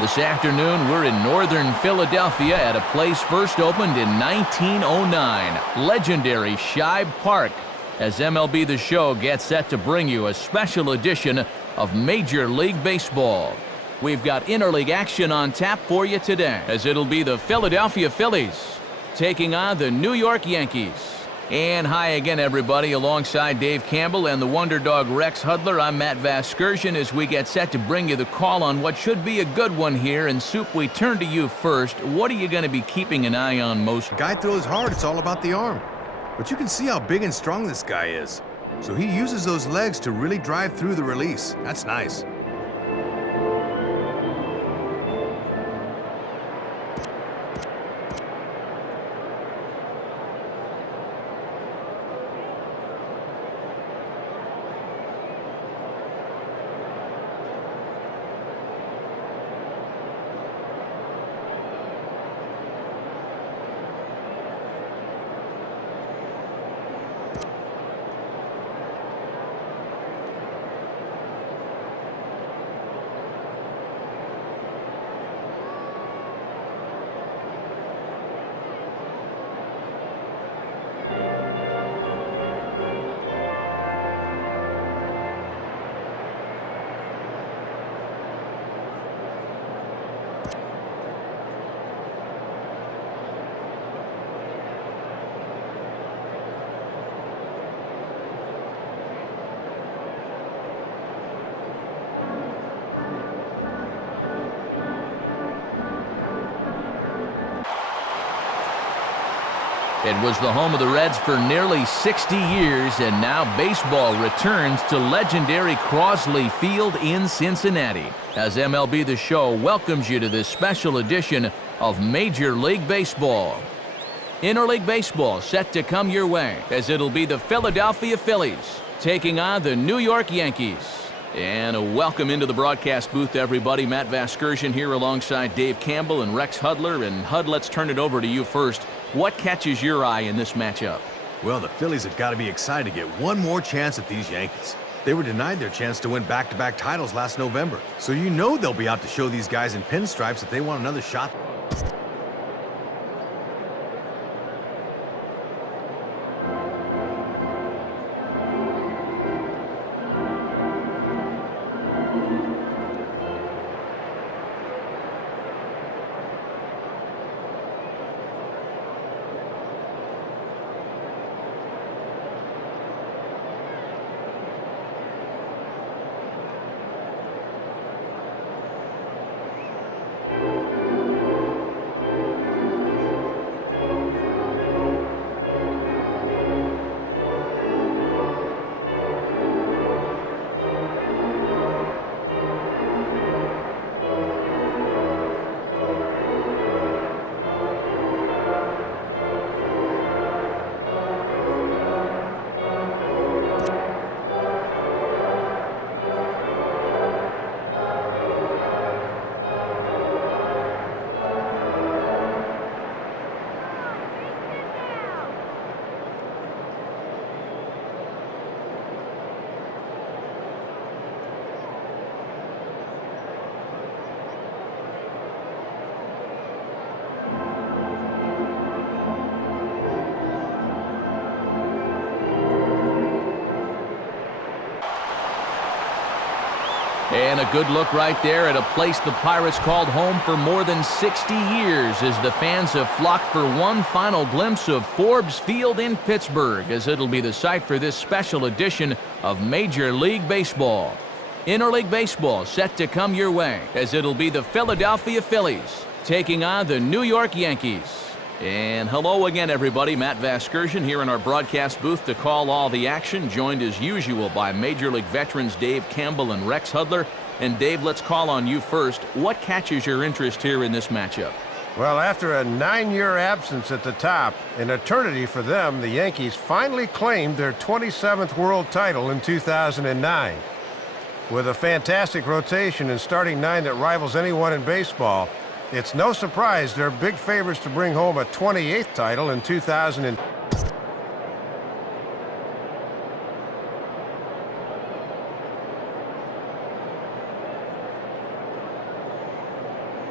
This afternoon, we're in northern Philadelphia at a place first opened in 1909, legendary Shibe Park, as MLB The Show gets set to bring you a special edition of Major League Baseball. We've got interleague action on tap for you today, as it'll be the Philadelphia Phillies taking on the New York Yankees. And hi again, everybody. Alongside Dave Campbell and the Wonder Dog Rex Hudler, I'm Matt Vasgersian as we get set to bring you the call on what should be a good one here. And Soup, we turn to you first. What are you going to be keeping an eye on most? The guy throws hard. It's all about the arm. But you can see how big and strong this guy is. So he uses those legs to really drive through the release. That's nice. It was the home of the Reds for nearly 60 years, and now baseball returns to legendary Crosley Field in Cincinnati, as MLB The Show welcomes you to this special edition of Major League Baseball. Interleague baseball set to come your way, as it'll be the Philadelphia Phillies taking on the New York Yankees. And a welcome into the broadcast booth, everybody. Matt Vasgersian here alongside Dave Campbell and Rex Hudler. And Hud, let's turn it over to you first. What catches your eye in this matchup? Well, the Phillies have got to be excited to get one more chance at these Yankees. They were denied their chance to win back-to-back titles last November. So you know they'll be out to show these guys in pinstripes that they want another shot. And a good look right there at a place the Pirates called home for more than 60 years, as the fans have flocked for one final glimpse of Forbes Field in Pittsburgh, as it'll be the site for this special edition of Major League Baseball. Interleague baseball set to come your way, as it'll be the Philadelphia Phillies taking on the New York Yankees. And hello again, everybody. Matt Vasgersian here in our broadcast booth to call all the action, joined as usual by Major League veterans Dave Campbell and Rex Hudler. And Dave, let's call on you first. What catches your interest here in this matchup? Well, after a 9-year absence at the top, an eternity for them, the Yankees finally claimed their 27th world title in 2009. With a fantastic rotation and starting nine that rivals anyone in baseball, it's no surprise they're big favorites to bring home a 28th title in 2000.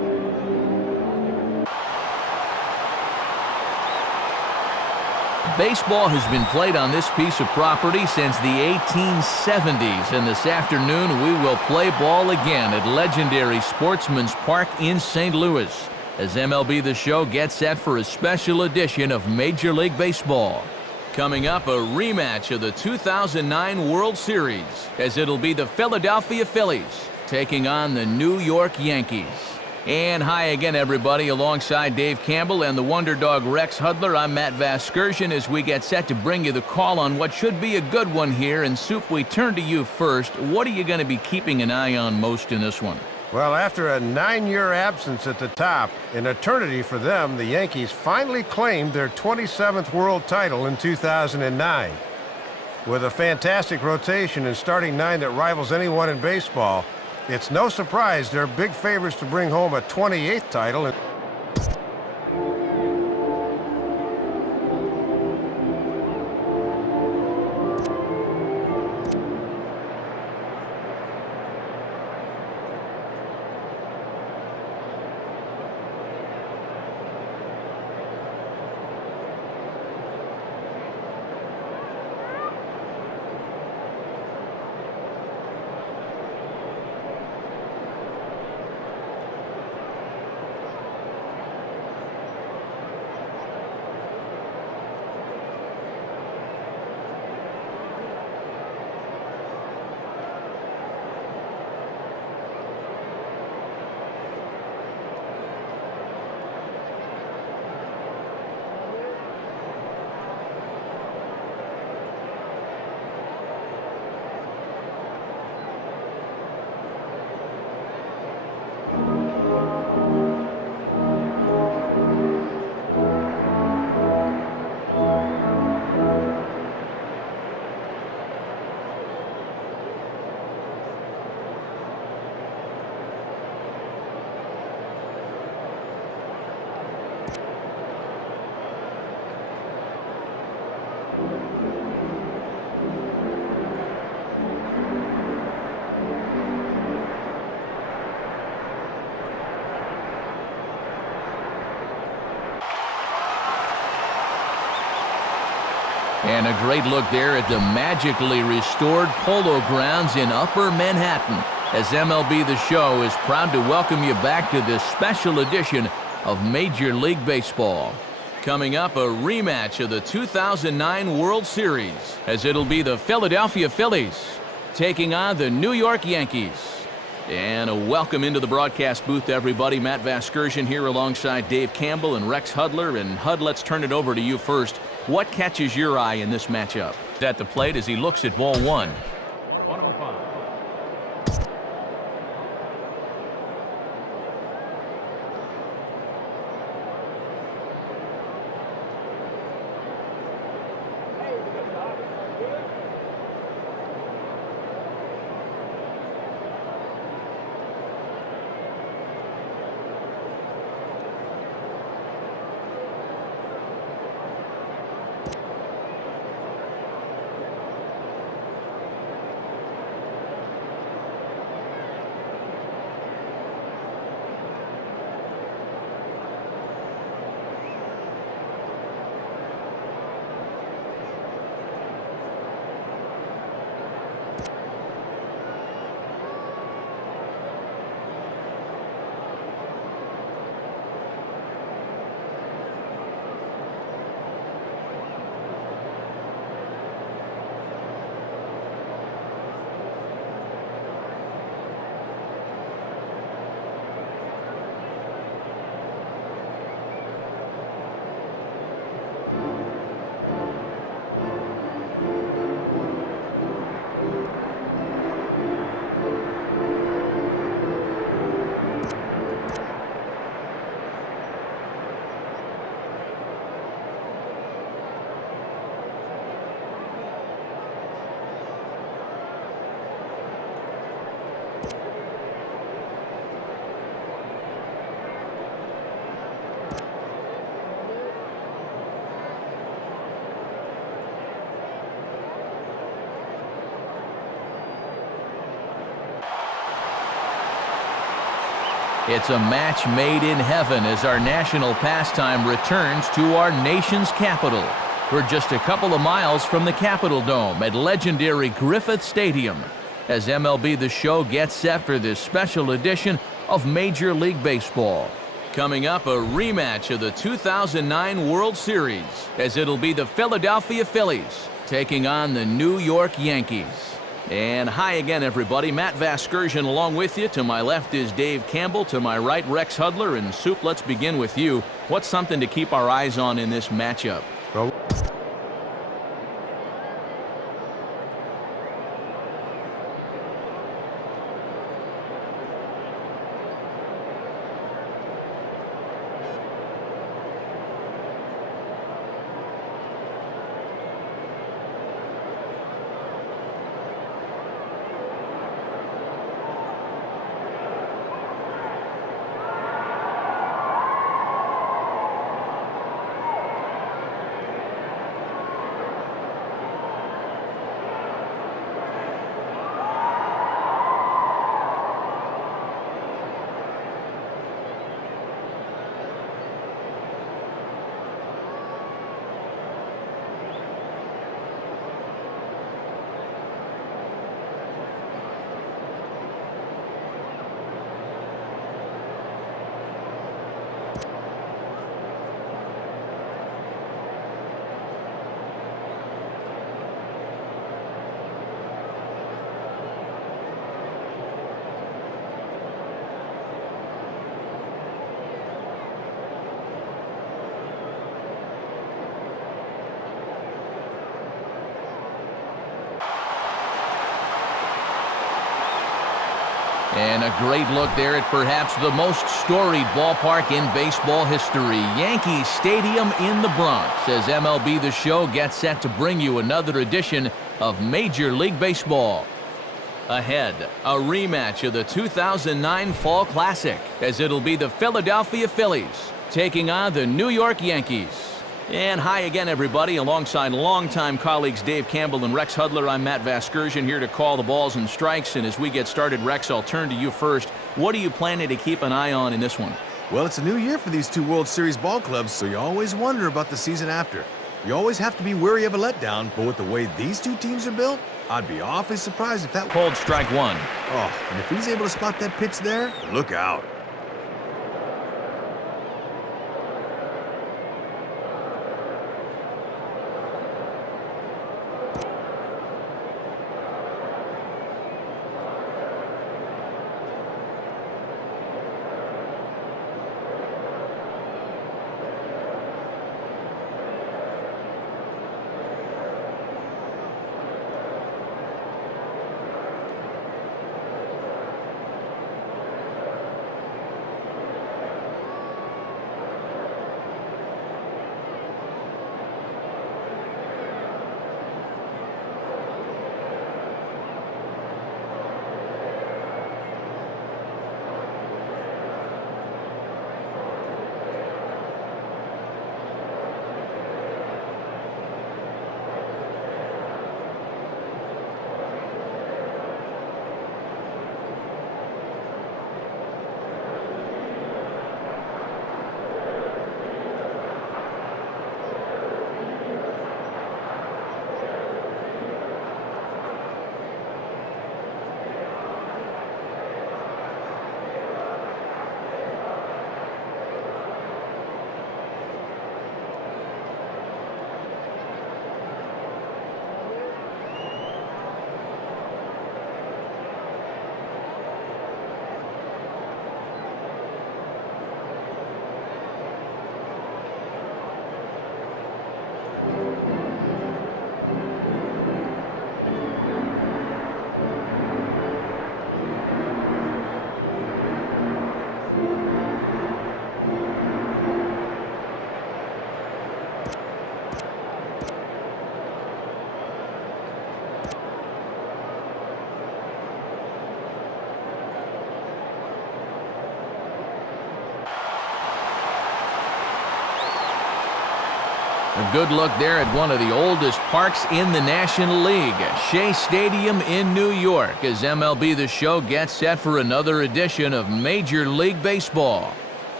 Baseball has been played on this piece of property since the 1870s, and this afternoon we will play ball again at legendary Sportsman's Park in St. Louis as MLB The Show gets set for a special edition of Major League Baseball. Coming up, a rematch of the 2009 World Series, as it'll be the Philadelphia Phillies taking on the New York Yankees. And hi again, everybody. Alongside Dave Campbell and the Wonder Dog Rex Hudler, I'm Matt Vasgersian as we get set to bring you the call on what should be a good one here. And Soup, we turn to you first. What are you going to be keeping an eye on most in this one? Well, after a 9-year absence at the top, an eternity for them, the Yankees finally claimed their 27th world title in 2009. With a fantastic rotation and starting nine that rivals anyone in baseball, it's no surprise they're big favorites to bring home a 28th title. And a great look there at the magically restored Polo Grounds in Upper Manhattan, as MLB The Show is proud to welcome you back to this special edition of Major League Baseball. Coming up, a rematch of the 2009 World Series, as it'll be the Philadelphia Phillies taking on the New York Yankees. And a welcome into the broadcast booth, everybody. Matt Vasgersian here alongside Dave Campbell and Rex Hudler. And Hud, let's turn it over to you first. What catches your eye in this matchup? At the plate as he looks at ball one. 105. It's a match made in heaven as our national pastime returns to our nation's capital. We're just a couple of miles from the Capitol Dome at legendary Griffith Stadium as MLB The Show gets set for this special edition of Major League Baseball. Coming up, a rematch of the 2009 World Series, as it'll be the Philadelphia Phillies taking on the New York Yankees. And hi again, everybody. Matt Vasgersian along with you. To my left is Dave Campbell. To my right, Rex Hudler. And Soup, let's begin with you. What's something to keep our eyes on in this matchup? Well, And a great look there at perhaps the most storied ballpark in baseball history, Yankee Stadium in the Bronx, as MLB The Show gets set to bring you another edition of Major League Baseball. Ahead, a rematch of the 2009 Fall Classic, as it'll be the Philadelphia Phillies taking on the New York Yankees. And hi again, everybody. Alongside longtime colleagues Dave Campbell and Rex Hudler, I'm Matt Vasgersian here to call the balls and strikes. And as we get started, Rex, I'll turn to you first. What are you planning to keep an eye on in this one? Well, it's a new year for these two World Series ball clubs, so you always wonder about the season after. You always have to be wary of a letdown, but with the way these two teams are built, I'd be awfully surprised if that... Cold strike one. Oh, and if he's able to spot that pitch there, look out. A good look there at one of the oldest parks in the National League, Shea Stadium in New York, as MLB The Show gets set for another edition of Major League Baseball.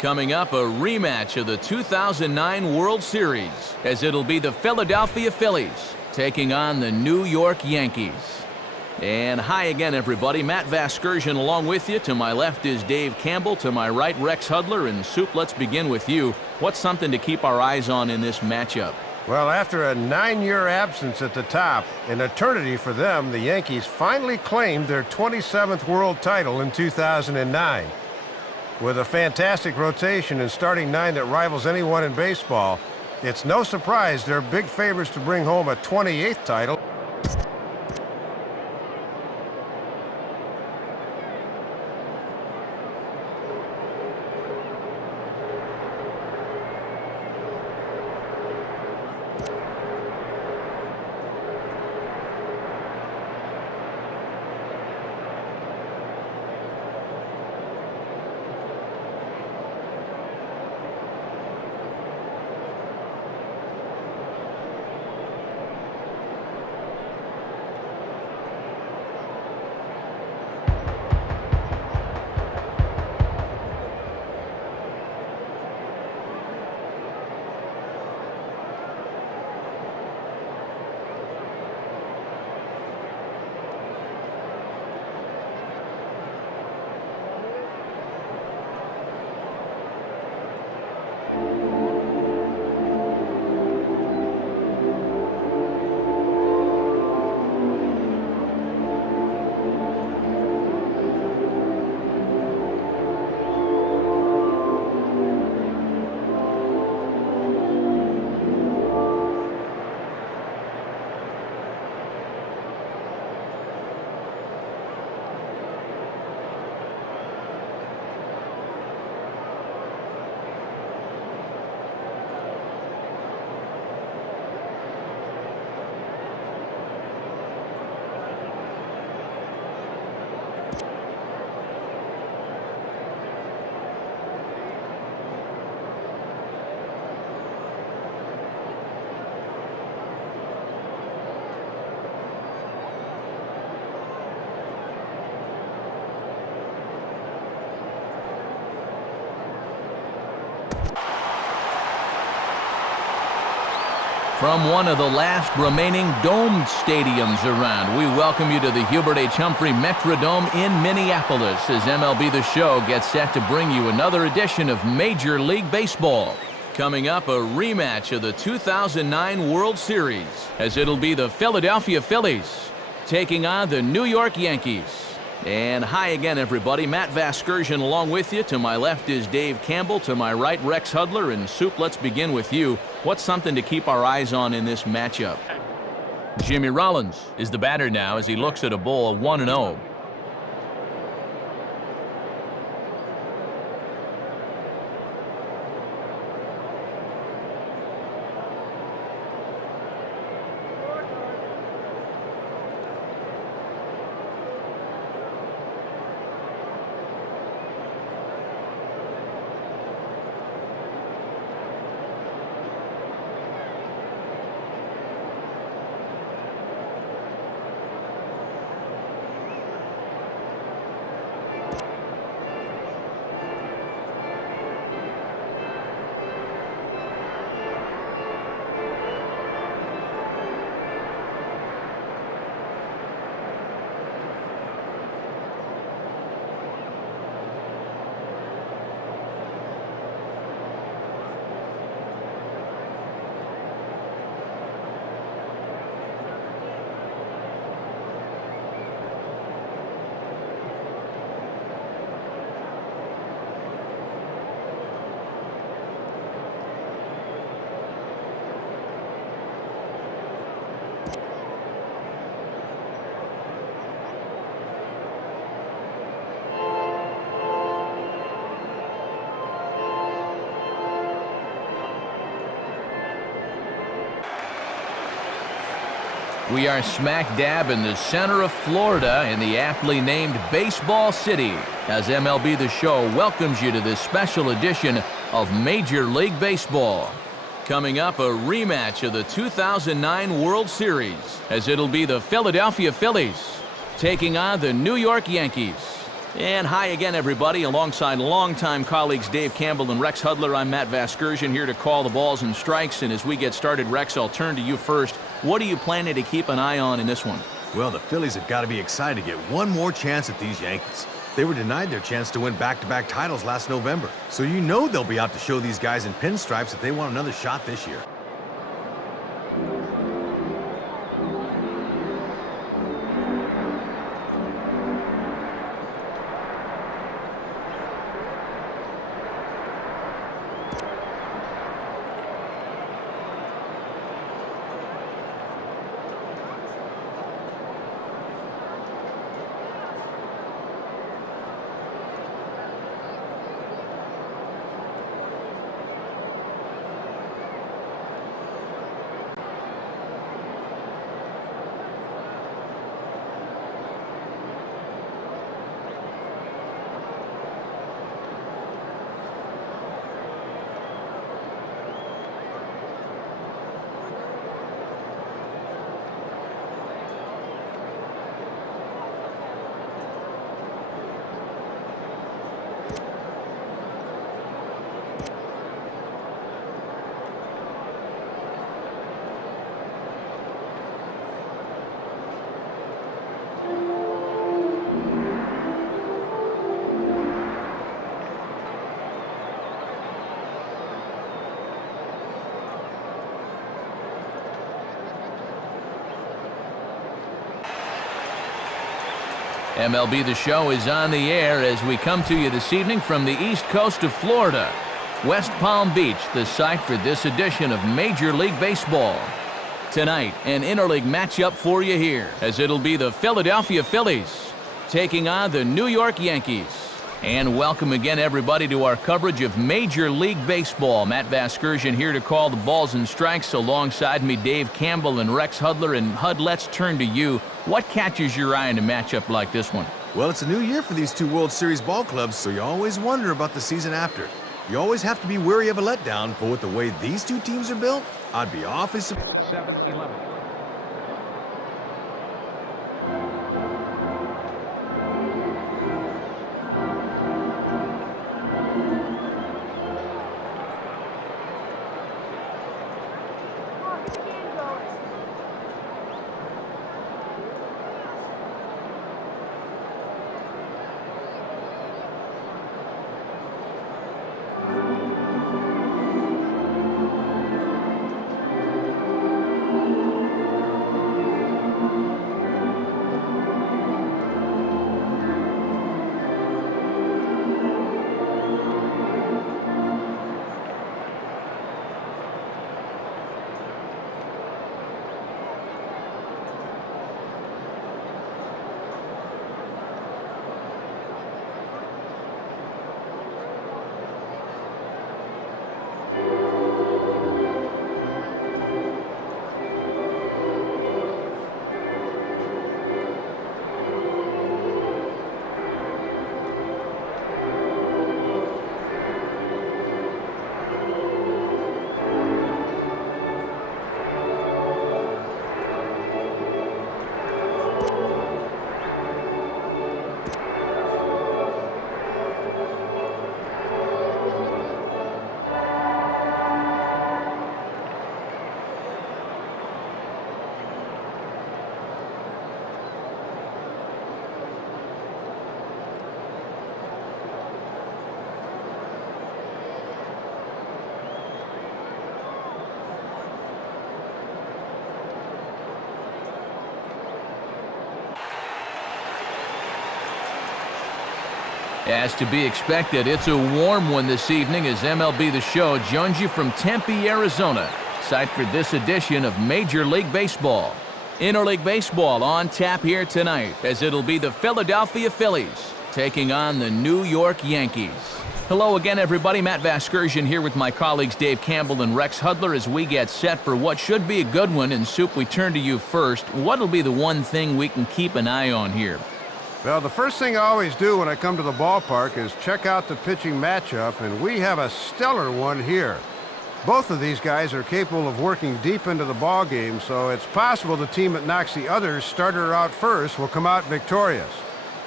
Coming up, a rematch of the 2009 World Series, as it'll be the Philadelphia Phillies taking on the New York Yankees. And hi again, everybody. Matt Vasgersian along with you. To my left is Dave Campbell. To my right, Rex Hudler. And Soup, let's begin with you. What's something to keep our eyes on in this matchup? Well, after a 9-year absence at the top, an eternity for them, the Yankees finally claimed their 27th world title in 2009. With a fantastic rotation and starting nine that rivals anyone in baseball, it's no surprise they're big favorites to bring home a 28th title. From one of the last remaining domed stadiums around, we welcome you to the Hubert H. Humphrey Metrodome in Minneapolis as MLB The Show gets set to bring you another edition of Major League Baseball. Coming up, a rematch of the 2009 World Series, as it'll be the Philadelphia Phillies taking on the New York Yankees. And hi again, everybody. Matt Vasgersian along with you. To my left is Dave Campbell. To my right, Rex Hudler. And Soup, let's begin with you. What's something to keep our eyes on in this matchup? Jimmy Rollins is the batter now as he looks at a ball 1-0. We are smack dab in the center of Florida in the aptly named Baseball City as MLB The Show welcomes you to this special edition of Major League Baseball. Coming up, a rematch of the 2009 World Series as it'll be the Philadelphia Phillies taking on the New York Yankees. And hi again, everybody. Alongside longtime colleagues Dave Campbell and Rex Hudler, I'm Matt Vasgersian here to call the balls and strikes. And as we get started, Rex, I'll turn to you first. What are you planning to keep an eye on in this one? Well, the Phillies have got to be excited to get one more chance at these Yankees. They were denied their chance to win back-to-back titles last November. So you know they'll be out to show these guys in pinstripes that they want another shot this year. MLB The Show is on the air as we come to you this evening from the east coast of Florida. West Palm Beach, the site for this edition of Major League Baseball. Tonight, an interleague matchup for you here, as it'll be the Philadelphia Phillies taking on the New York Yankees. And welcome again, everybody, to our coverage of Major League Baseball. Matt Vasgersian here to call the balls and strikes. Alongside me, Dave Campbell and Rex Hudler. And Hud, let's turn to you. What catches your eye in a matchup like this one? Well, it's a new year for these two World Series ball clubs, so you always wonder about the season after. You always have to be wary of a letdown, but with the way these two teams are built, I'd be awfully surprised. 7-11. As to be expected, it's a warm one this evening as MLB The Show joins you from Tempe, Arizona, site for this edition of Major League Baseball. Interleague Baseball on tap here tonight as it'll be the Philadelphia Phillies taking on the New York Yankees. Hello again, everybody. Matt Vasgersian here with my colleagues Dave Campbell and Rex Hudler as we get set for what should be a good one. And Soup, we turn to you first. What'll be the one thing we can keep an eye on here? Well, the first thing I always do when I come to the ballpark is check out the pitching matchup, and we have a stellar one here. Both of these guys are capable of working deep into the ball game, so it's possible the team that knocks the other's starter out first will come out victorious.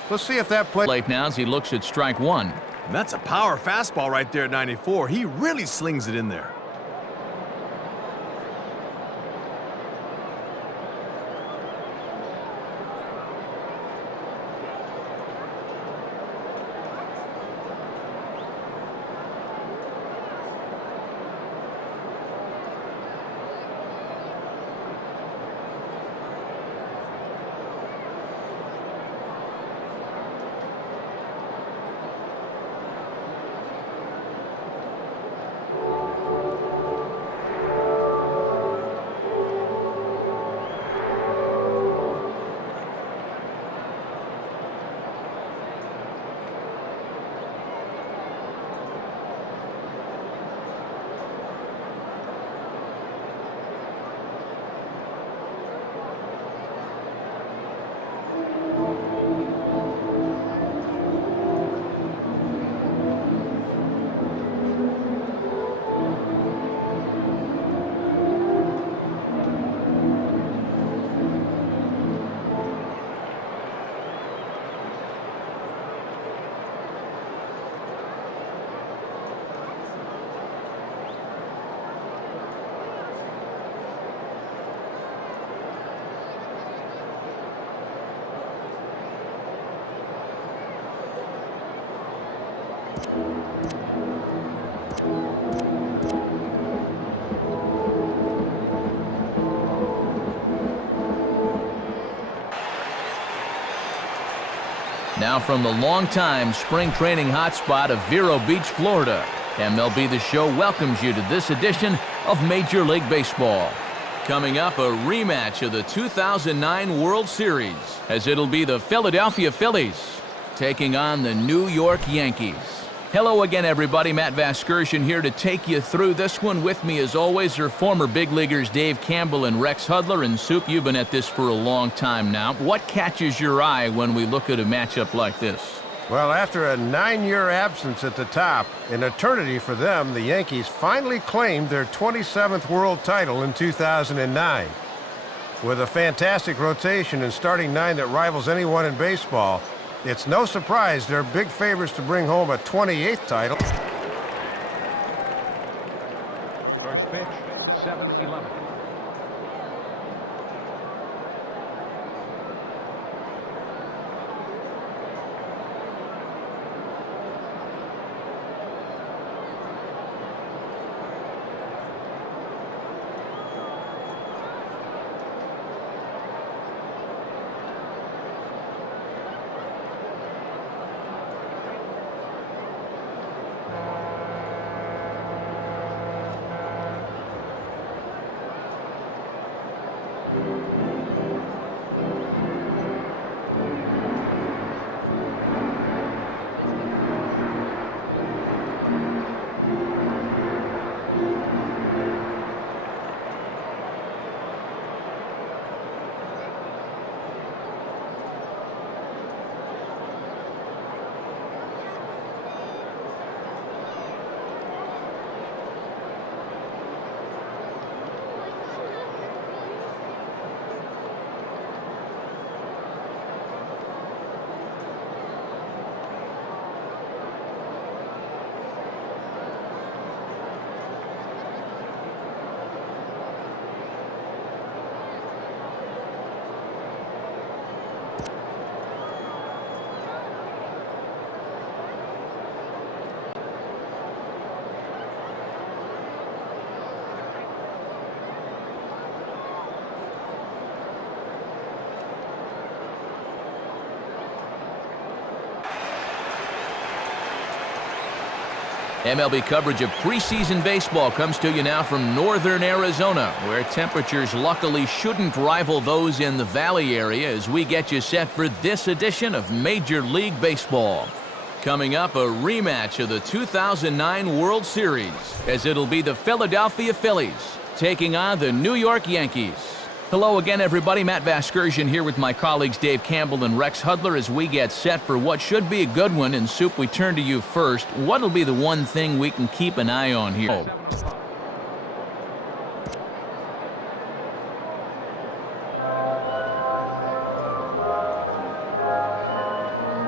Let's see if that play... Late now as he looks at strike one. And that's a power fastball right there at 94. He really slings it in there. Now from the longtime spring training hotspot of Vero Beach, Florida, MLB The Show welcomes you to this edition of Major League Baseball. Coming up, a rematch of the 2009 World Series, as it'll be the Philadelphia Phillies taking on the New York Yankees. Hello again, everybody. Matt Vasgersian here to take you through this one. With me, as always, are former big leaguers Dave Campbell and Rex Hudler. And Soup, you've been at this for a long time now. What catches your eye when we look at a matchup like this? Well, after a 9-year absence at the top, an eternity for them, the Yankees finally claimed their 27th world title in 2009. With a fantastic rotation and starting nine that rivals anyone in baseball, it's no surprise they're big favorites to bring home a 28th title. First pitch, 7-11. MLB coverage of preseason baseball comes to you now from northern Arizona, where temperatures luckily shouldn't rival those in the Valley area as we get you set for this edition of Major League Baseball. Coming up, a rematch of the 2009 World Series, as it'll be the Philadelphia Phillies taking on the New York Yankees. Hello again, everybody. Matt Vasgersian here with my colleagues Dave Campbell and Rex Hudler as we get set for what should be a good one. And Soup, we turn to you first. What'll be the one thing we can keep an eye on here?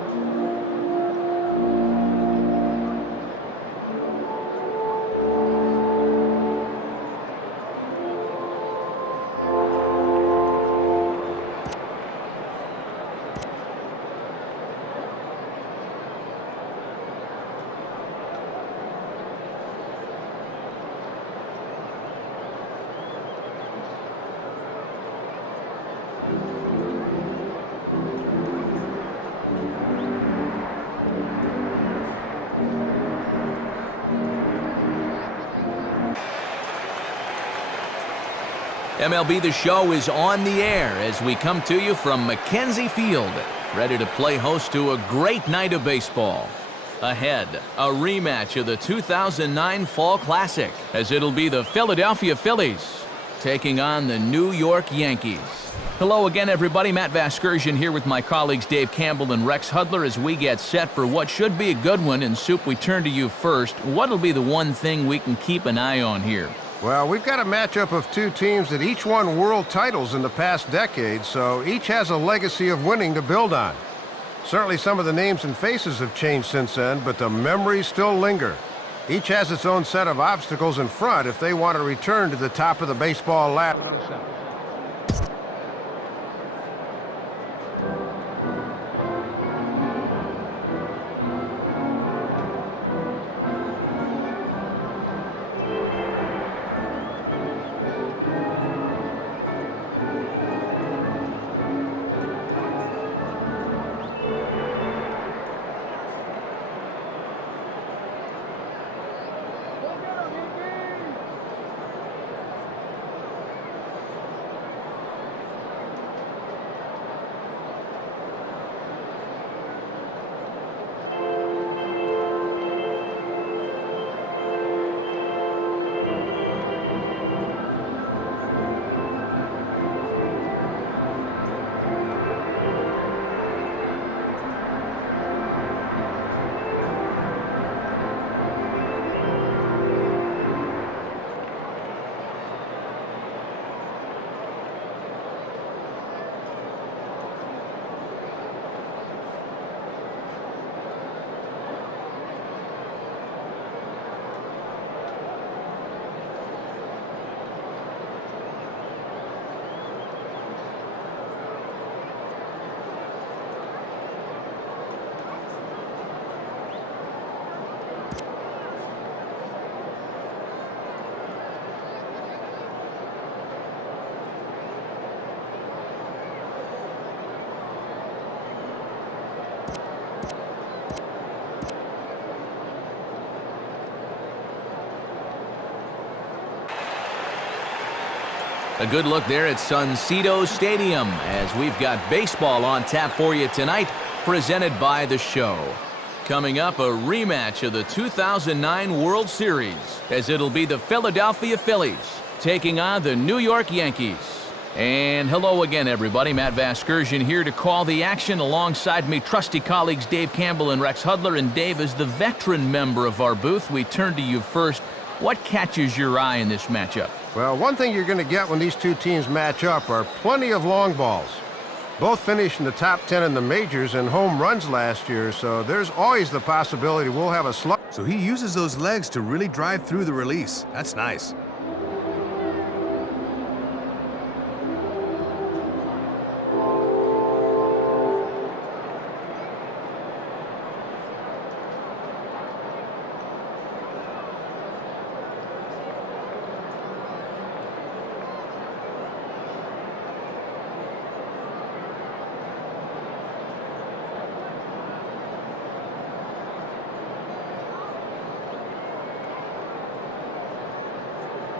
MLB The Show is on the air as we come to you from Mackenzie Field, ready to play host to a great night of baseball. Ahead, a rematch of the 2009 Fall Classic, as it'll be the Philadelphia Phillies taking on the New York Yankees. Hello again, everybody. Matt Vasgersian here with my colleagues Dave Campbell and Rex Hudler as we get set for what should be a good one. And Soup, we turn to you first. What'll be the one thing we can keep an eye on here? Well, we've got a matchup of two teams that each won world titles in the past decade, so each has a legacy of winning to build on. Certainly some of the names and faces have changed since then, but the memories still linger. Each has its own set of obstacles in front if they want to return to the top of the baseball ladder. 107. A good look there at Sunsito Stadium as we've got baseball on tap for you tonight, presented by The Show. Coming up, a rematch of the 2009 World Series as it'll be the Philadelphia Phillies taking on the New York Yankees. And hello again, everybody. Matt Vasgersian here to call the action alongside me, trusty colleagues Dave Campbell and Rex Hudler. And Dave, as the veteran member of our booth, we turn to you first. What catches your eye in this matchup? Well, one thing you're going to get when these two teams match up are plenty of long balls. Both finished in the top 10 in the majors and home runs last year, so there's always the possibility we'll have a slug. So he uses those legs to really drive through the release. That's nice.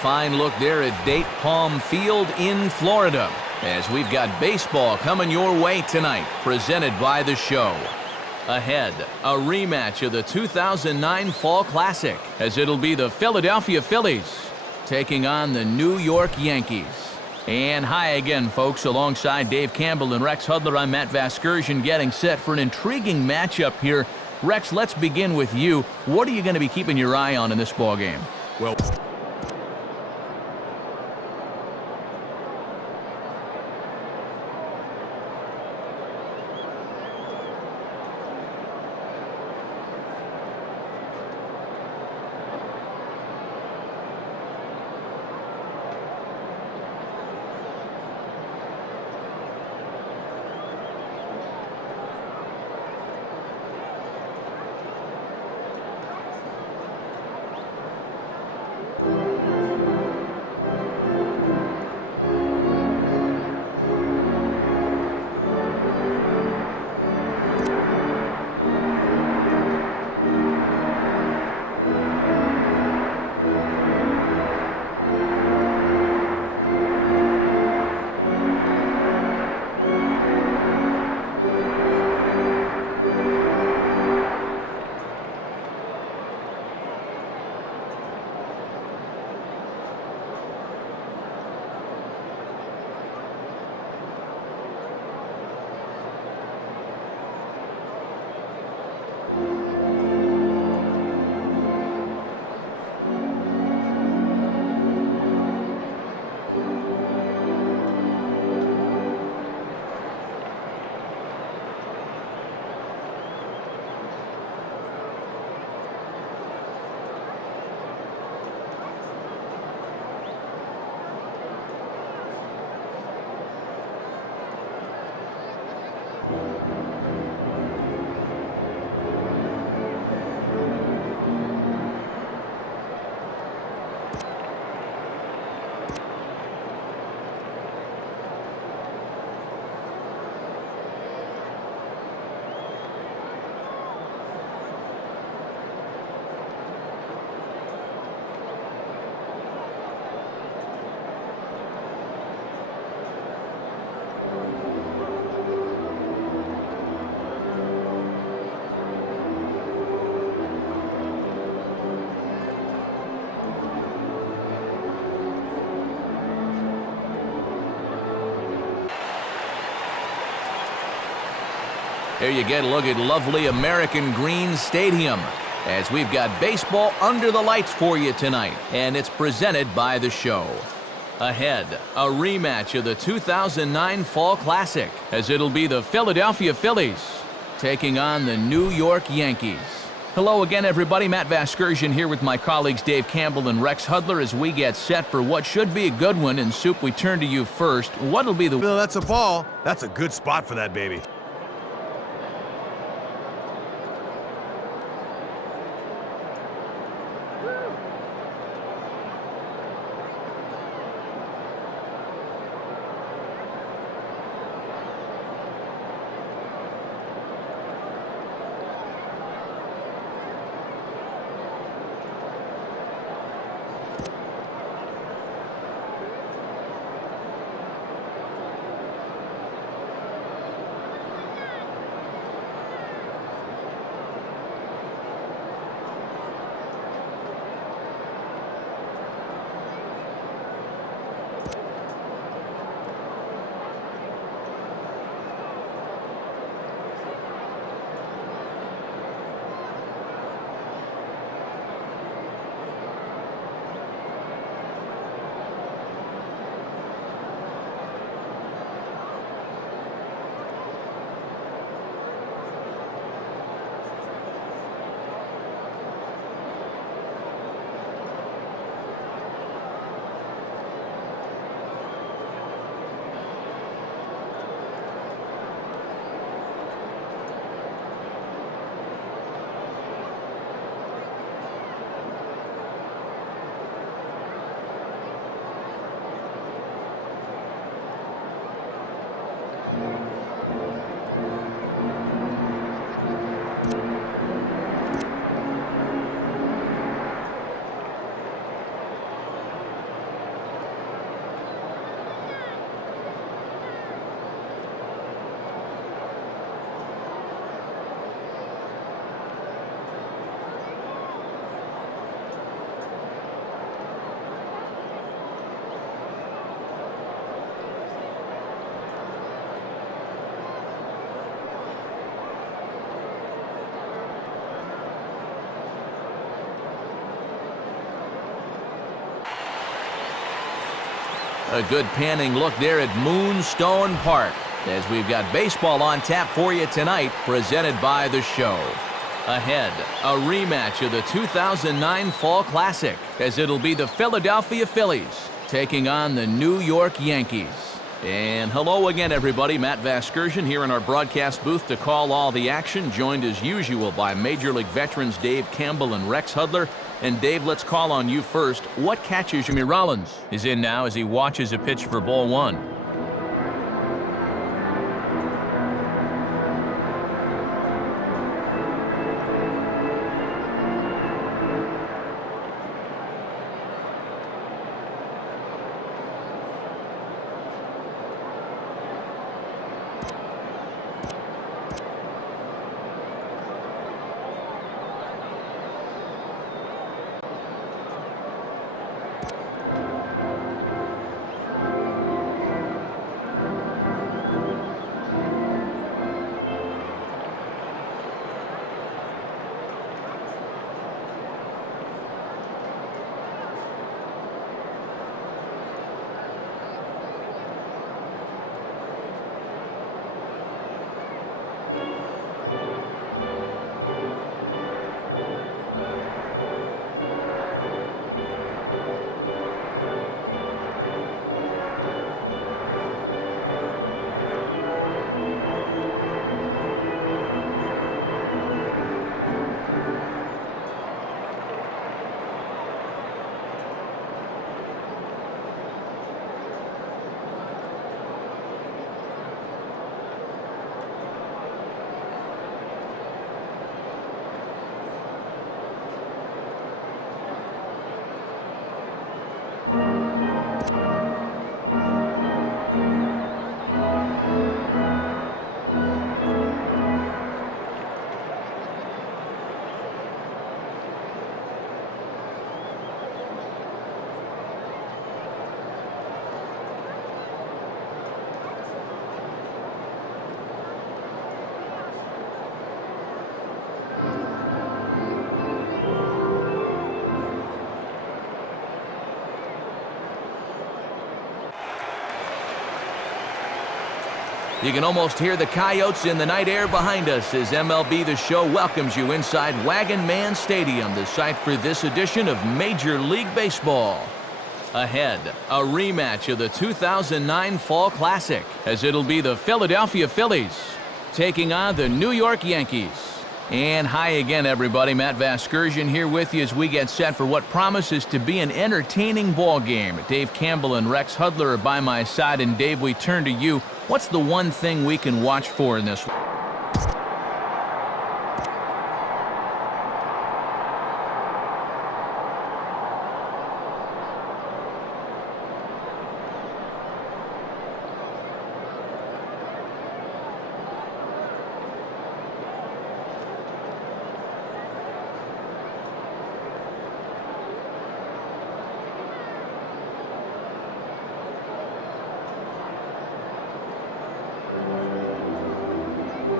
fine look there at Date Palm Field in Florida, as we've got baseball coming your way tonight, presented by the show. Ahead, a rematch of the 2009 Fall Classic, as it'll be the Philadelphia Phillies taking on the New York Yankees. And hi again, folks. Alongside Dave Campbell and Rex Hudler, I'm Matt Vasgersian, getting set for an intriguing matchup here. Rex, let's begin with you. What are you going to be keeping your eye on in this ball game? Well, Here you get a look at lovely American Green Stadium, as we've got baseball under the lights for you tonight, and it's presented by the show. Ahead, a rematch of the 2009 Fall Classic, as it'll be the Philadelphia Phillies taking on the New York Yankees. Hello again, everybody. Matt Vasgersian here with my colleagues Dave Campbell and Rex Hudler as we get set for what should be a good one. And Soup, we turn to you first. What'll be the... Bill, that's a ball. That's a good spot for that baby. A good panning look there at Moonstone Park, as we've got baseball on tap for you tonight, presented by the show. Ahead, a rematch of the 2009 Fall Classic, as it'll be the Philadelphia Phillies taking on the New York Yankees. And hello again, everybody. Matt Vasgersian here in our broadcast booth to call all the action, joined as usual by Major League veterans Dave Campbell and Rex Hudler. And Dave, let's call on you first. What catches Jimmy Rollins is in now as he watches a pitch for ball one. You can almost hear the Coyotes in the night air behind us as MLB The Show welcomes you inside Wagon Man Stadium, the site for this edition of Major League Baseball. Ahead, a rematch of the 2009 Fall Classic, as it'll be the Philadelphia Phillies taking on the New York Yankees. And hi again, everybody. Matt Vasgersian here with you as we get set for what promises to be an entertaining ball game. Dave Campbell and Rex Hudler are by my side, and Dave, we turn to you. What's the one thing we can watch for in this one?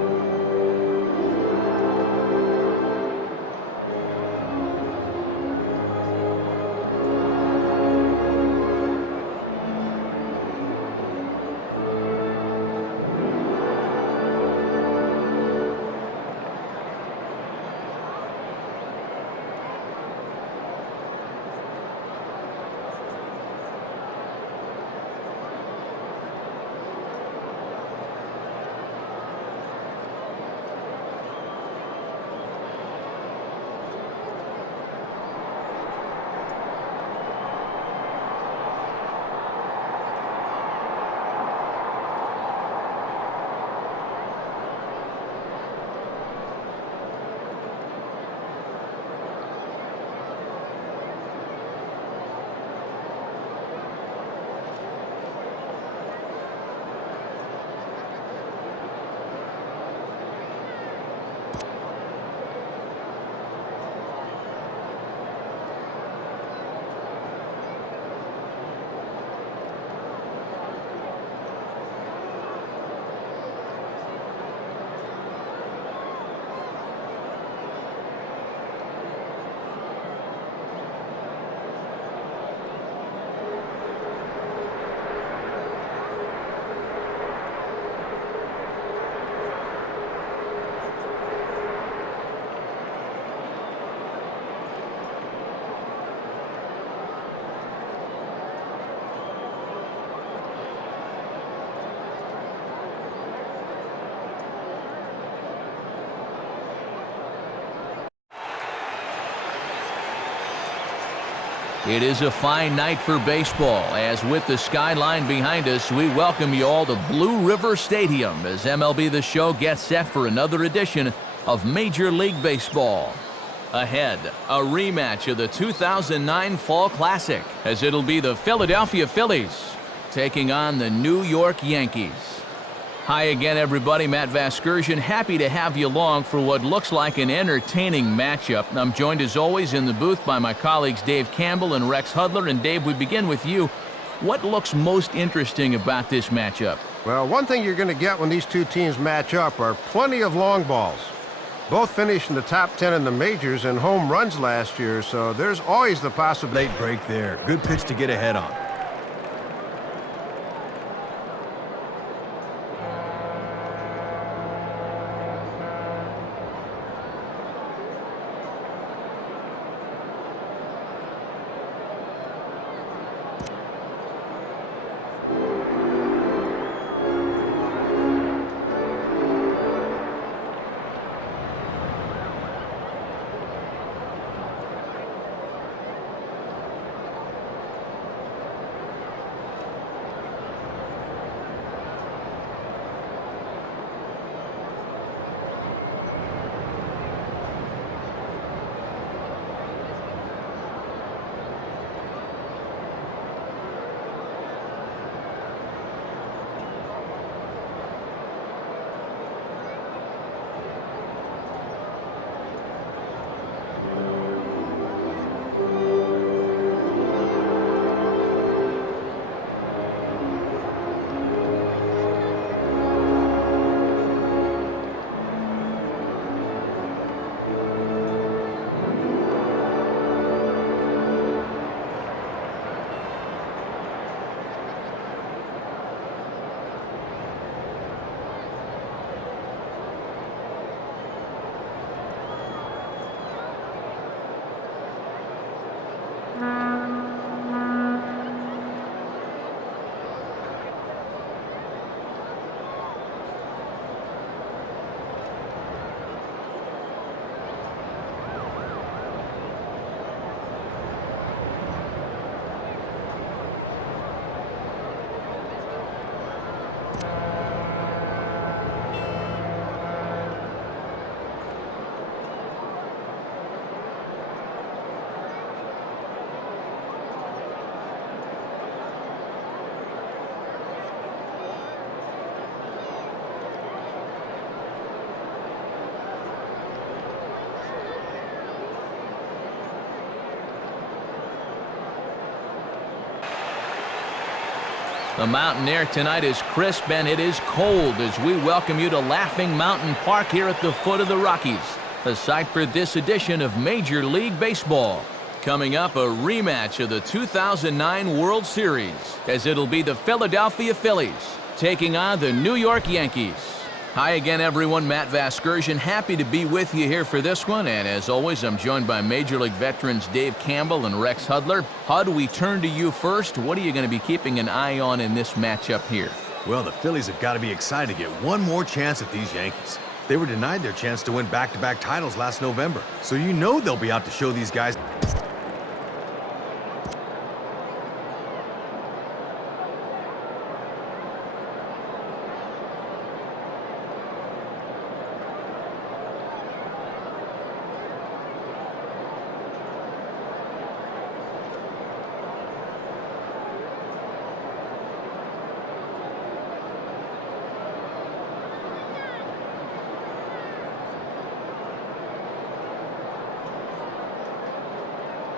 It is a fine night for baseball, as with the skyline behind us, we welcome you all to Blue River Stadium as MLB The Show gets set for another edition of Major League Baseball. Ahead, a rematch of the 2009 Fall Classic, as it'll be the Philadelphia Phillies taking on the New York Yankees. Hi again, everybody. Matt Vasgersian, happy to have you along for what looks like an entertaining matchup. I'm joined as always in the booth by my colleagues Dave Campbell and Rex Hudler. And Dave, we begin with you. What looks most interesting about this matchup? Well, one thing you're going to get when these two teams match up are plenty of long balls. Both finished in the top 10 in the majors and home runs last year, so there's always the possibility. Late break there. Good pitch to get ahead on. The mountain air tonight is crisp and it is cold as we welcome you to Laughing Mountain Park here at the foot of the Rockies, the site for this edition of Major League Baseball. Coming up, a rematch of the 2009 World Series, as it'll be the Philadelphia Phillies taking on the New York Yankees. Hi again, everyone. Matt Vasgersian, happy to be with you here for this one. And as always, I'm joined by Major League veterans Dave Campbell and Rex Hudler. Hud, we turn to you first. What are you going to be keeping an eye on in this matchup here? Well, the Phillies have got to be excited to get one more chance at these Yankees. They were denied their chance to win back-to-back titles last November, so you know they'll be out to show these guys.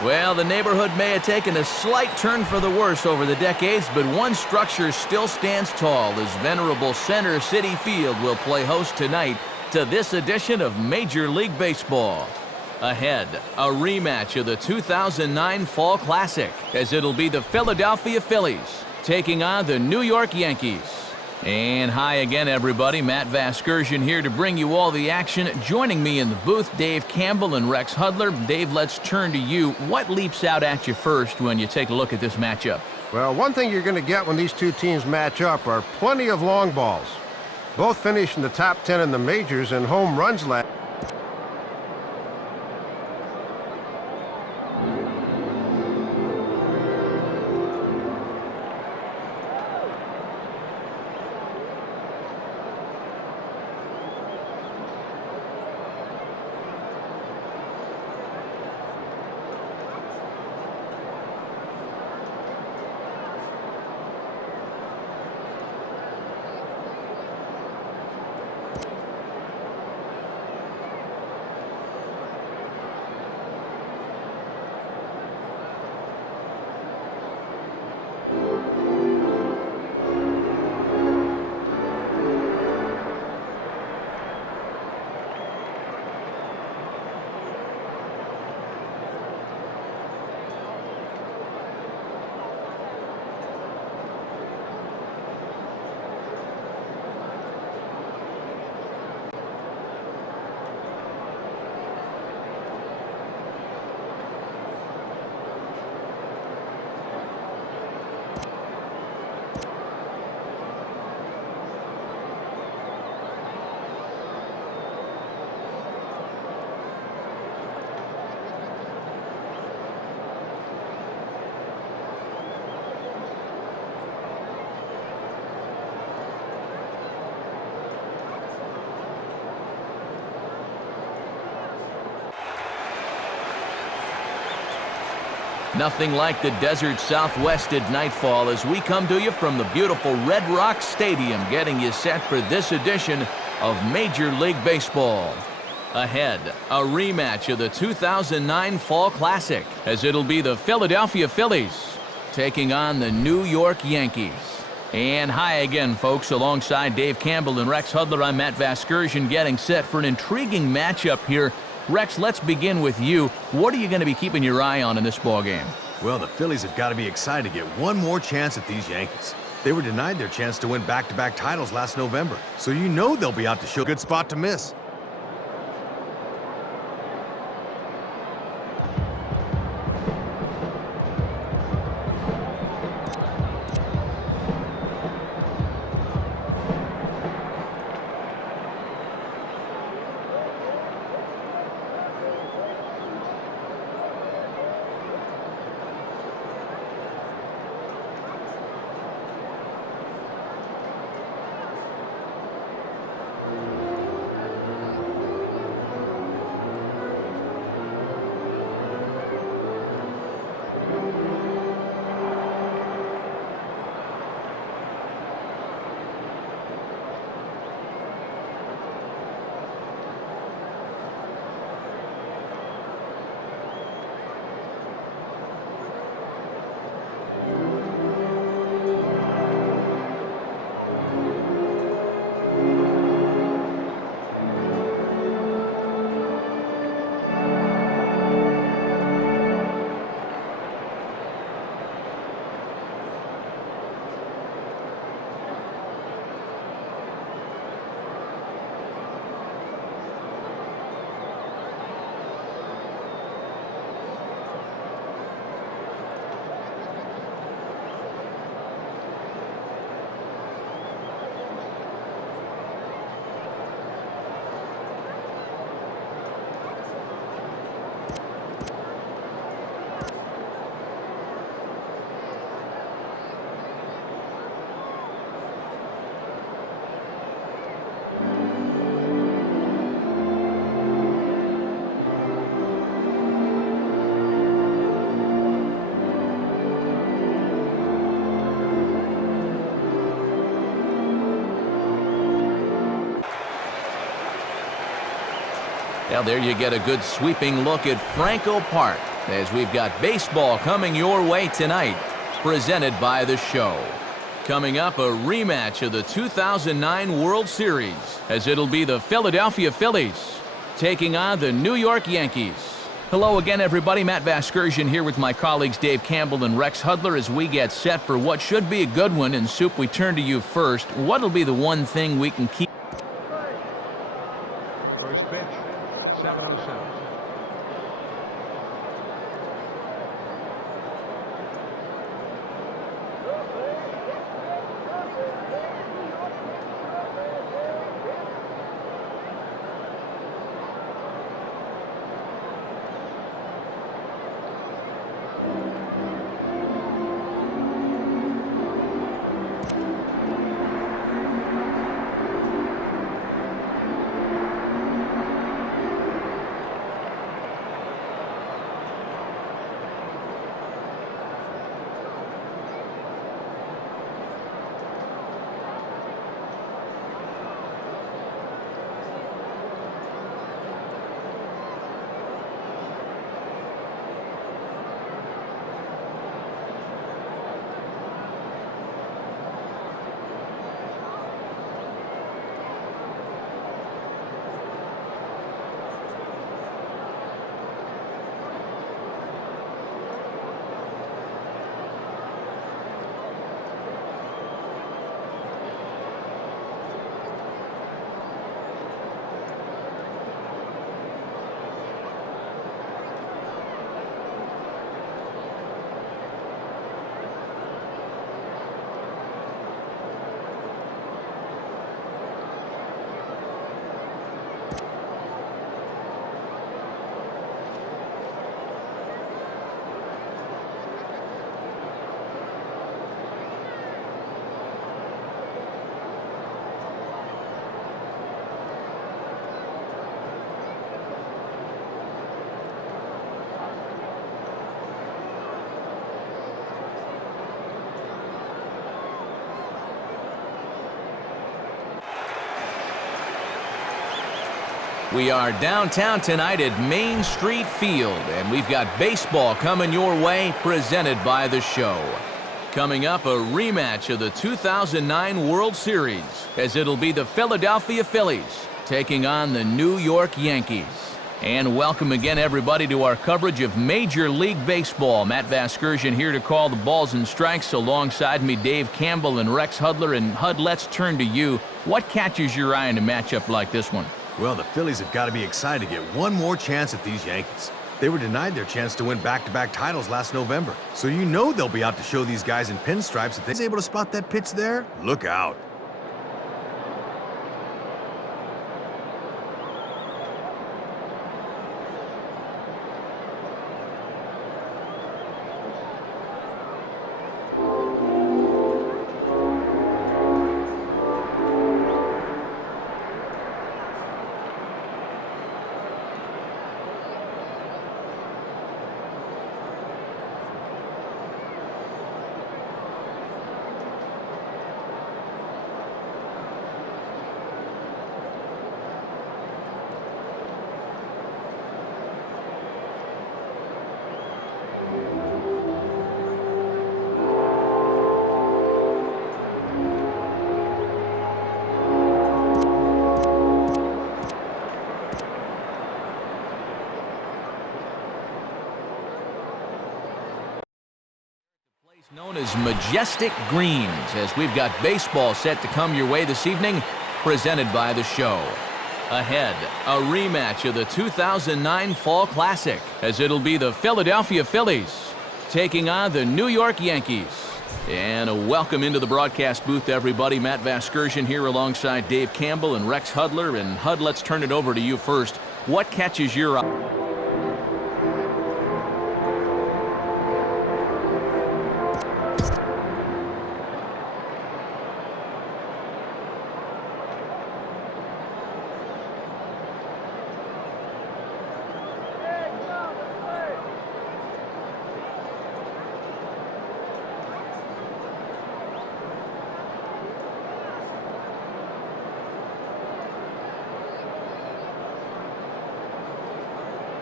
Well, the neighborhood may have taken a slight turn for the worse over the decades, but one structure still stands tall as venerable Center City Field will play host tonight to this edition of Major League Baseball. Ahead, a rematch of the 2009 Fall Classic, as it'll be the Philadelphia Phillies taking on the New York Yankees. And hi again, everybody. Matt Vasgersian here to bring you all the action. Joining me in the booth, Dave Campbell and Rex Hudler. Dave, let's turn to you. What leaps out at you first when you take a look at this matchup? Well, one thing you're going to get when these two teams match up are plenty of long balls. Both finished in the top 10 in the majors in home runs last. Nothing like the desert Southwest at nightfall as we come to you from the beautiful Red Rock Stadium, getting you set for this edition of Major League Baseball. Ahead, a rematch of the 2009 Fall Classic, as it'll be the Philadelphia Phillies taking on the New York Yankees. And hi again, folks. Alongside Dave Campbell and Rex Hudler, I'm Matt Vasgersian, getting set for an intriguing matchup here. Rex, let's begin with you. What are you going to be keeping your eye on in this ballgame? Well, the Phillies have got to be excited to get one more chance at these Yankees. They were denied their chance to win back-to-back titles last November, so you know they'll be out to show a good spot to miss. Well, there you get a good sweeping look at Franco Park as we've got baseball coming your way tonight, presented by the show. Coming up, a rematch of the 2009 World Series, as it'll be the Philadelphia Phillies taking on the New York Yankees. Hello again, everybody. Matt Vasgersian here with my colleagues Dave Campbell and Rex Hudler as we get set for what should be a good one. And Soup, we turn to you first. What'll be the one thing we can keep? First pitch, 7:07. We are downtown tonight at Main Street Field, and we've got baseball coming your way, presented by the show. Coming up, a rematch of the 2009 World Series, as it'll be the Philadelphia Phillies taking on the New York Yankees. And welcome again, everybody, to our coverage of Major League Baseball. Matt Vasgersian here to call the balls and strikes. Alongside me, Dave Campbell and Rex Hudler. And Hud, let's turn to you. What catches your eye in a matchup like this one? Well, the Phillies have got to be excited to get one more chance at these Yankees. They were denied their chance to win back-to-back titles last November. So you know they'll be out to show these guys in pinstripes. If they're able to spot that pitch there, look out. Known as Majestic Greens, as we've got baseball set to come your way this evening, presented by the show. Ahead, a rematch of the 2009 Fall Classic, as it'll be the Philadelphia Phillies taking on the New York Yankees. And a welcome into the broadcast booth, everybody. Matt Vasgersian here alongside Dave Campbell and Rex Hudler. And Hud, let's turn it over to you first. What catches your eye?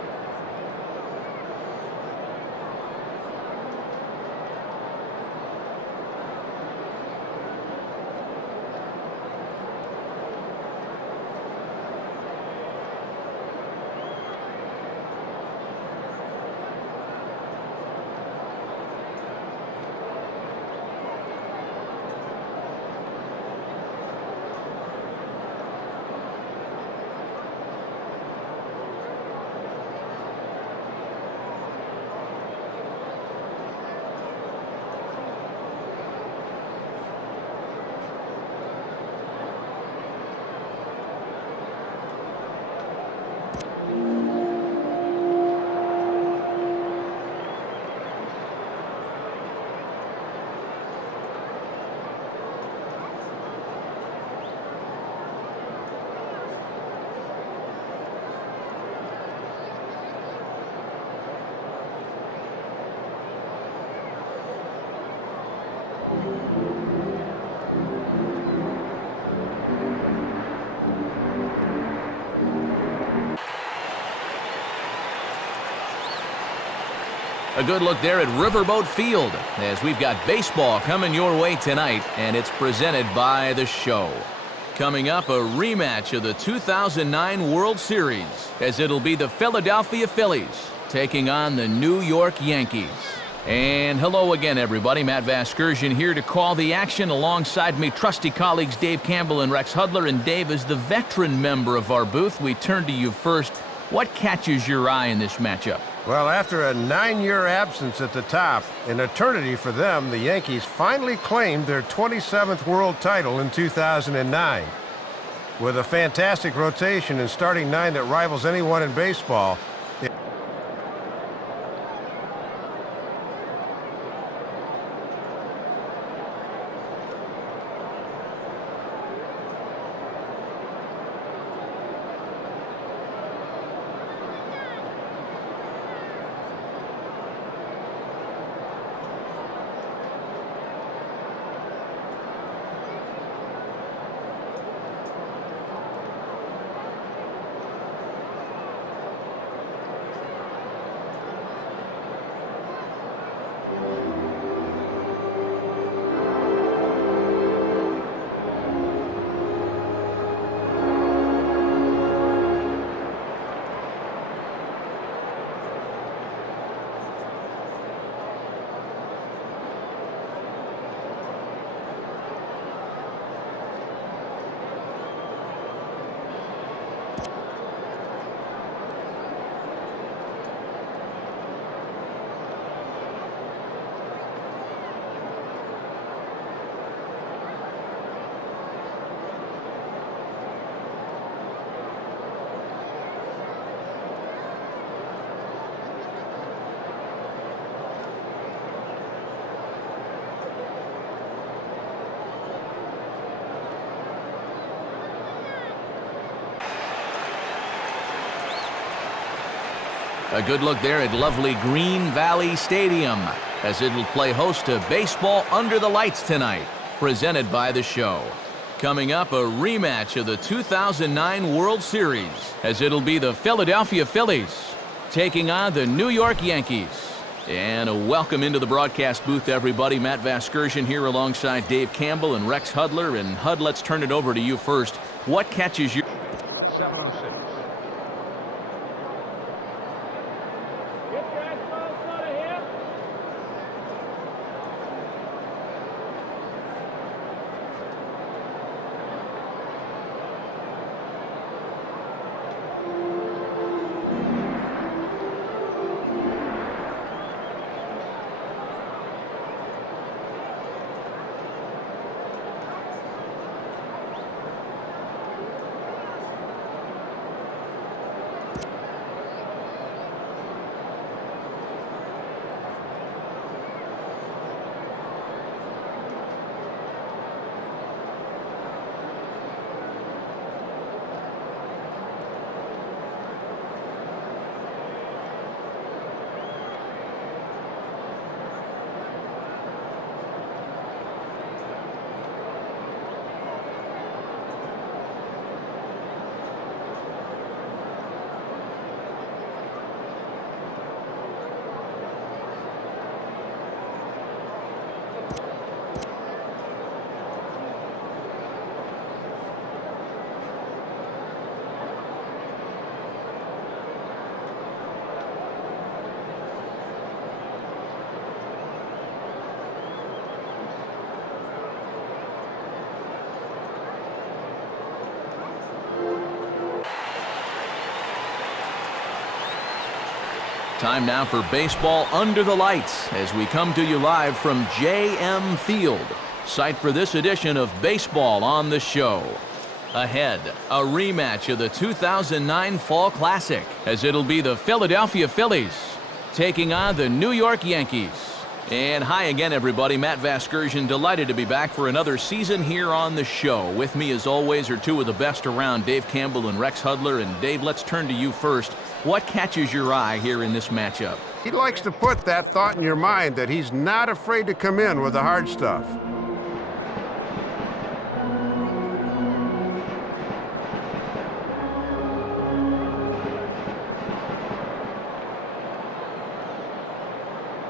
A good look there at Riverboat Field as we've got baseball coming your way tonight, and it's presented by The Show. Coming up, a rematch of the 2009 World Series as it'll be the Philadelphia Phillies taking on the New York Yankees. And hello again, everybody. Matt Vasgersian here to call the action alongside me, trusty colleagues Dave Campbell and Rex Hudler. And Dave, as the veteran member of our booth, we turn to you first. What catches your eye in this matchup? Well, after a 9-year absence at the top, an eternity for them, the Yankees finally claimed their 27th world title in 2009. With a fantastic rotation and starting nine that rivals anyone in baseball, a good look there at lovely Green Valley Stadium as it'll play host to baseball under the lights tonight, presented by The Show. Coming up, a rematch of the 2009 World Series as it'll be the Philadelphia Phillies taking on the New York Yankees. And a welcome into the broadcast booth, everybody. Matt Vasgersian here alongside Dave Campbell and Rex Hudler. And Hud, let's turn it over to you first. What catches you? 7:06. Time now for baseball under the lights as we come to you live from JM Field, site for this edition of Baseball on the Show. Ahead, a rematch of the 2009 Fall Classic as it'll be the Philadelphia Phillies taking on the New York Yankees. And hi again, everybody. Matt Vasgersian, delighted to be back for another season here on the show. With me, as always, are two of the best around, Dave Campbell and Rex Hudler. And Dave, let's turn to you first. What catches your eye here in this matchup? he likes to put that thought in your mind that he's not afraid to come in with the hard stuff.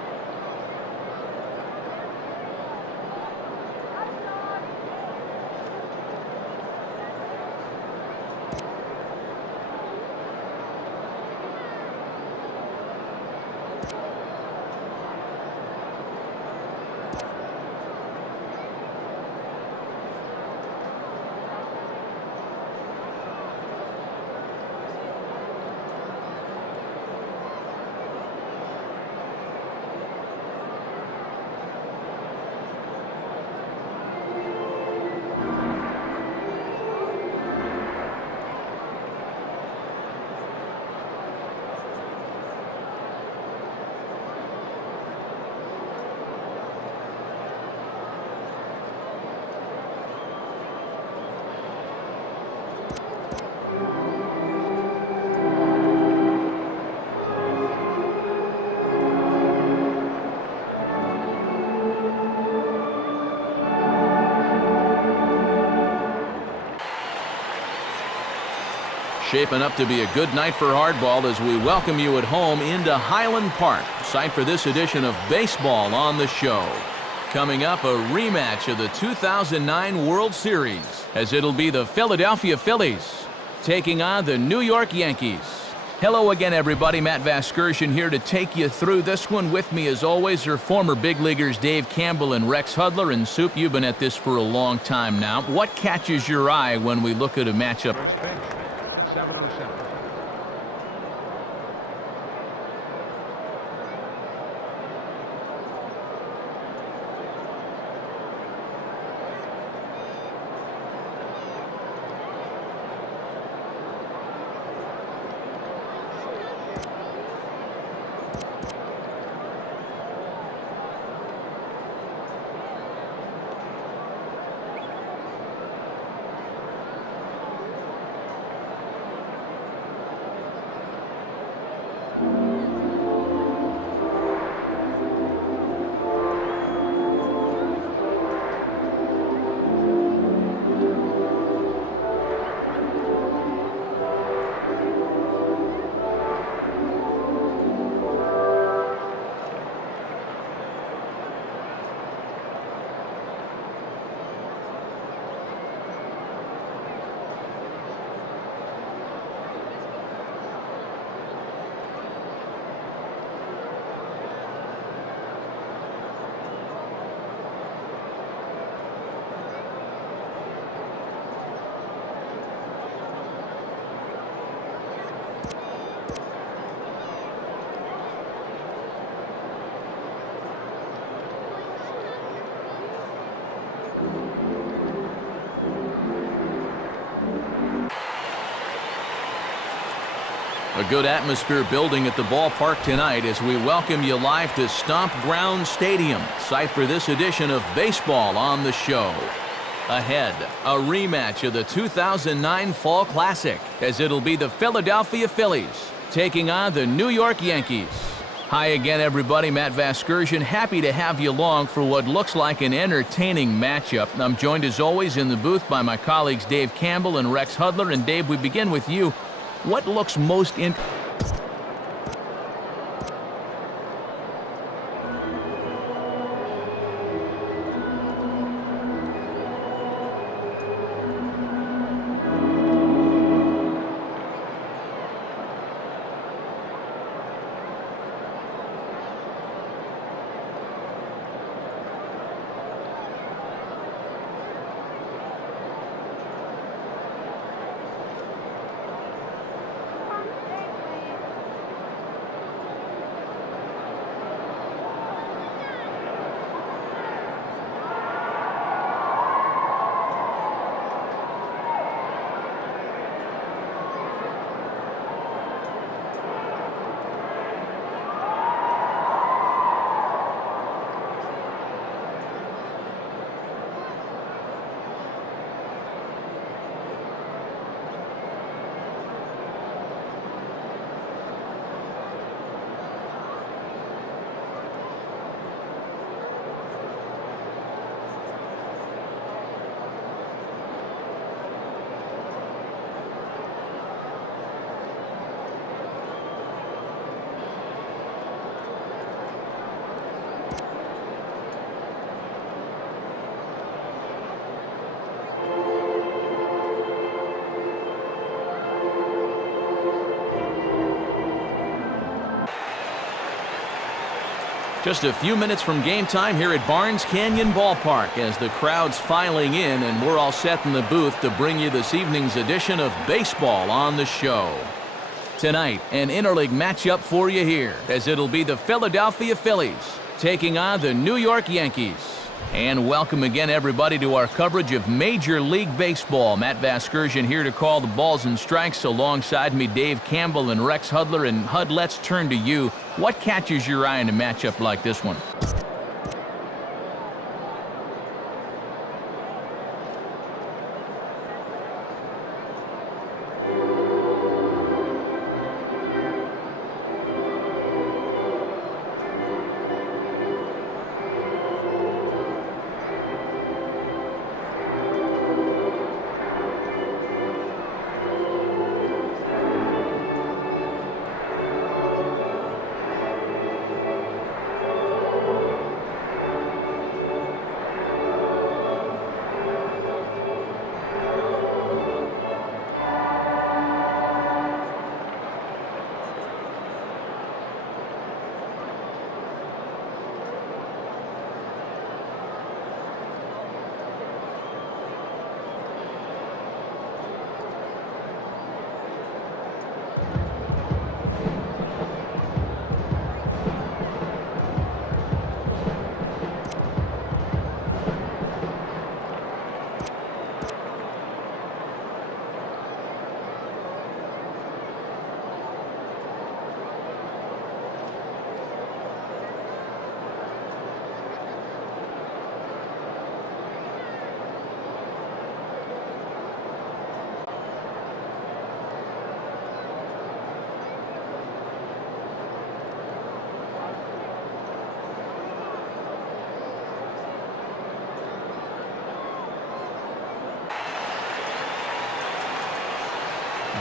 Shaping up to be a good night for hardball as we welcome you at home into Highland Park, site for this edition of Baseball on the Show. Coming up, a rematch of the 2009 World Series, as it'll be the Philadelphia Phillies taking on the New York Yankees. Hello again, everybody. Matt Vasgersian here to take you through this one. With me, as always, are former big leaguers Dave Campbell and Rex Hudler. And Soup, you've been at this for a long time now. What catches your eye when we look at a matchup? First pitch, 7:07. A good atmosphere building at the ballpark tonight as we welcome you live to Stomp Ground Stadium, site for this edition of Baseball on the Show. Ahead, a rematch of the 2009 Fall Classic, as it'll be the Philadelphia Phillies taking on the New York Yankees. Hi again, everybody. Matt Vasgersian, happy to have you along for what looks like an entertaining matchup. I'm joined as always in the booth by my colleagues Dave Campbell and Rex Hudler. And Dave, we begin with you. What looks most interesting? Just a few minutes from game time here at Barnes Canyon Ballpark as the crowd's filing in, and we're all set in the booth to bring you this evening's edition of Baseball on the Show. Tonight, an interleague matchup for you here, as it'll be the Philadelphia Phillies taking on the New York Yankees. And welcome again, everybody, to our coverage of Major League Baseball. Matt Vasgersian here to call the balls and strikes. Alongside me, Dave Campbell and Rex Hudler. And Hud, let's turn to you. What catches your eye in a matchup like this one?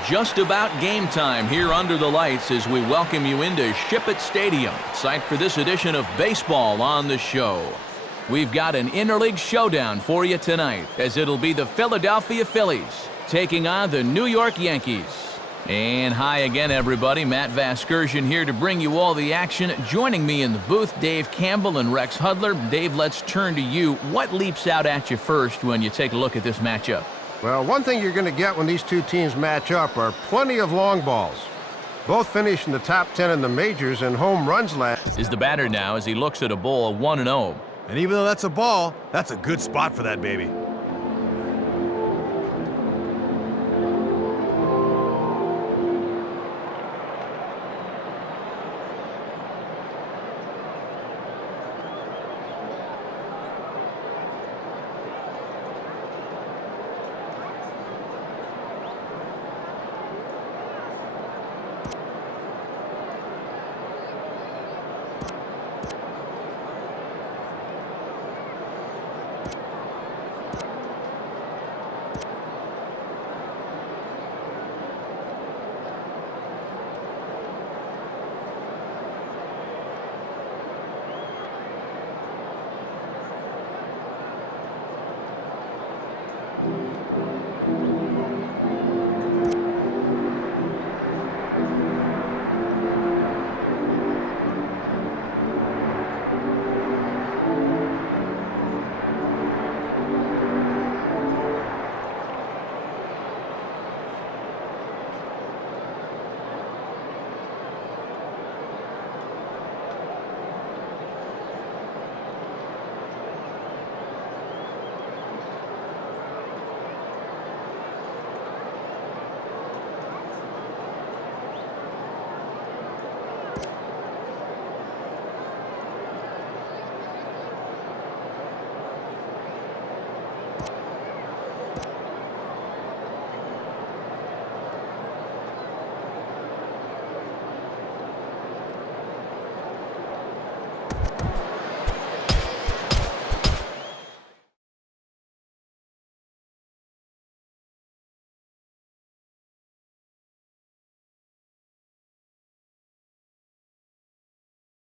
just about game time here under the lights as we welcome you into Ship It Stadium, site for this edition of Baseball on the Show. We've got an interleague showdown for you tonight, as it'll be the Philadelphia Phillies taking on the New York Yankees. And hi again, everybody. Matt Vasgersian here to bring you all the action. Joining me in the booth, Dave Campbell and Rex Hudler. Dave, let's turn to you. What leaps out at you first when you take a look at this matchup? Well, one thing you're going to get when these two teams match up are plenty of long balls. Both finished in the top 10 in the majors in home runs last. Is the batter now as he looks at a ball 1-0. And even though that's a ball, that's a good spot for that baby.